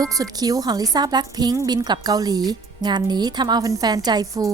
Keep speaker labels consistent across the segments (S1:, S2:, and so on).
S1: ลุกสุดคิ้วของลิซ่าแบล็คพิงค์บินกลับเกาหลี งานนี้ทำเอาแฟนๆใจฟู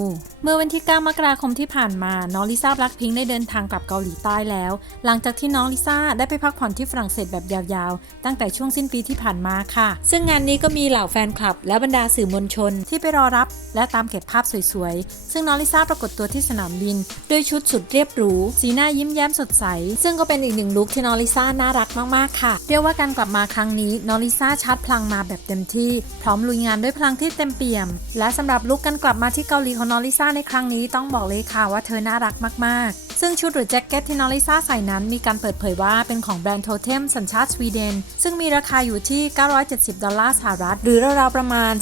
S1: เมื่อวันที่ 9 มกราคมที่ผ่านมา น้องลิซ่าแบล็คพิงค์ได้เดินทางกลับเกาหลีใต้แล้ว หลังจากที่น้องลิซ่าได้ไปพักผ่อนที่ฝรั่งเศสแบบยาวๆ ตั้งแต่ช่วงสิ้นปีที่ผ่านมาค่ะ ซึ่งงานนี้ก็มีเหล่าแฟนคลับ และบรรดาสื่อมวลชนที่ไปรอรับ และตามเก็บภาพสวยๆ ซึ่งน้องลิซ่าปรากฏตัวที่สนามบิน ด้วยชุดสุดเรียบหรู สีหน้ายิ้มแย้มสดใส ซึ่งก็เป็นอีกหนึ่งลุคที่น้องลิซ่าน่ารักมากๆค่ะ เรียกว่าการกลับมาครั้งนี้น้องลิซ่าชาร์จพลังมาแบบเต็มที่ พร้อมลุยงานด้วยพลังที่เต็มเปี่ยมและสำหรับลุกกันกลับมาที่เกาหลีของน้องลิซ่าในครั้งนี้ต้องบอกเลยค่ะว่าเธอน่ารักมากๆ ซึ่งชุดหรือแจ็คเก็ตที่น้องลิซ่าใส่นั้นมีการเปิดเผยว่าเป็นของแบรนด์โทเทมสัญชาติสวีเดน ซึ่งมีราคาอยู่ที่ 970 ดอลลาร์สหรัฐ หรือราวๆประมาณ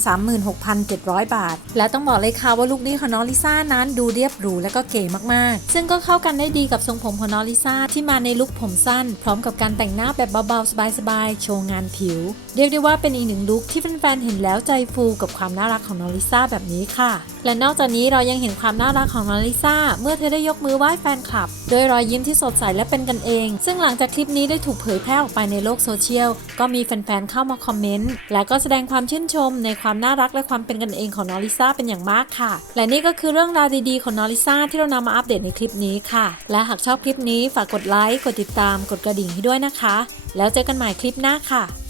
S1: 36,700 บาท และต้องบอกเลยค่ะว่าลุคนี้ของน้องลิซ่านั้นดูเรียบหรูและก็เก๋มากๆ ซึ่งก็เข้ากันได้ดีกับทรงผมของน้องลิซ่าที่มาในลุคผมสั้น พร้อมกับการแต่งหน้าแบบเบาๆสบายๆโชว์งานผิว เรียกได้ว่าเป็นอีกหนึ่งลุคที่แฟนๆเห็นแล้วใจฟูกับความน่ารักของน้องลิซ่าแบบนี้ค่ะ และนอกจากนี้เรายังเห็นความน่ารักของน้องลิซ่าเมื่อเธอได้ยกมือไหว้แฟนคลับ ด้วยรอยยิ้มที่สดใสและเป็นกันเอง ซึ่งหลังจากคลิปนี้ได้ถูกเผยแพร่ออกไปในโลกโซเชียล ก็มีแฟนๆ เข้ามาคอมเมนต์ และก็แสดงความชื่นชม ในความน่ารักและความเป็นกันเองของน้องลิซ่าเป็นอย่างมากค่ะ และนี่ก็คือเรื่องราวดีๆ ของน้องลิซ่าที่เรานำมาอัปเดตในคลิปนี้ค่ะ และหากชอบคลิปนี้ฝากกดไลค์ กดติดตาม กดกระดิ่งให้ด้วยนะคะ แล้วเจอกันใหม่คลิปหน้าค่ะ